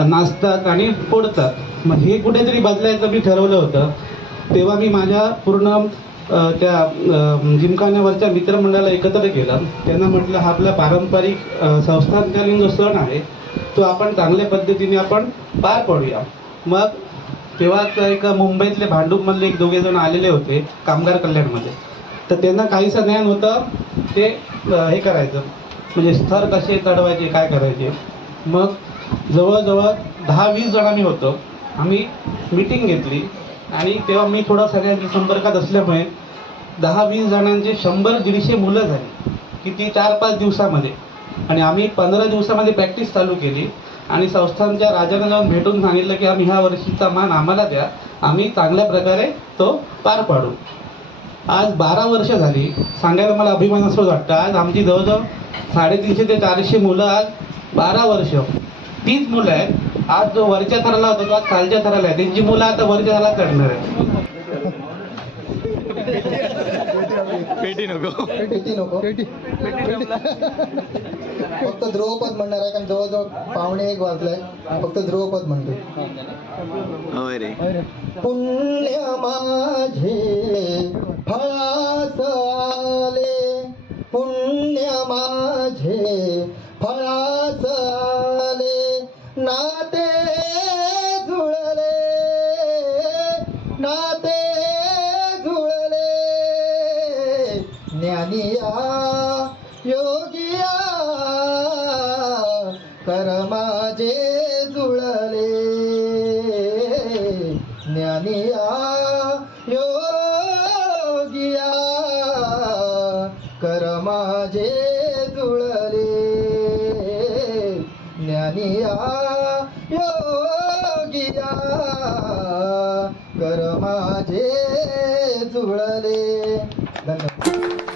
नाचतात आणि फोडतात. मग हे कुठेतरी बदलायचं मी ठरवलं होतं. तेव्हा मी माझ्या पूर्ण त्या जिमखान्यावरच्या मित्रमंडळाला एकत्र केलं. त्यांना म्हटलं हा आपला पारंपरिक संस्थानकालीन जो सण आहे तो आपण चांगल्या पद्धतीने आपण पार पाडूया. मग तेव्हाच एक मुंबईतले भांडूपमधले 1-2 जण आलेले होते कामगार कल्याणमध्ये. तर त्यांना काहीसं ज्ञान होतं ते हे करायचं, म्हणजे स्तर कसे चढवायचे, काय करायचे. मग जवळजवळ 10-20 जण आम्ही होतो. आम्ही मीटिंग घेतली आणि तेव्हा मी थोडा सगळ्यांच्या संपर्कात असल्यामुळे 10-20 जणांचे 100-150 मुलं झाली किती 4-5 दिवसामध्ये. आणि आम्ही 15 दिवसामध्ये प्रॅक्टिस चालू केली. आणि संस्थांच्या राजांना जाऊन भेटून सांगितलं की आम्ही ह्या वर्षीचा मान आम्हाला द्या, आम्ही चांगल्या प्रकारे तो पार पाडू. आज 12 वर्ष झाली. सांगायला मला अभिमानास्पद वाटतं. आज आमची जवळजवळ 350 ते 400 मुलं आज 12 वर्ष तीच मुलं आहेत. आज जो वरच्या थराला होता तो आज खालच्या थराला आहे. त्यांची मुलं आता वरच्या थराला चढणार आहे. पेटी नको. फक्त ध्रुवपद म्हणणार आहे, कारण जवळजवळ 1:45 वाजलाय. फक्त ध्रुवपद म्हणतो. होय रे. पुण्य माझे फळास आले, पुण्य माझे फळास आले, नाते जुळले, नाते जुळले, ज्ञानिया योगिया कर माझे जुळले, ज्ञानिया योगिया कर माझे जुळले, ज्ञानिया योगिया कर माझे जुळले. धन्यवाद.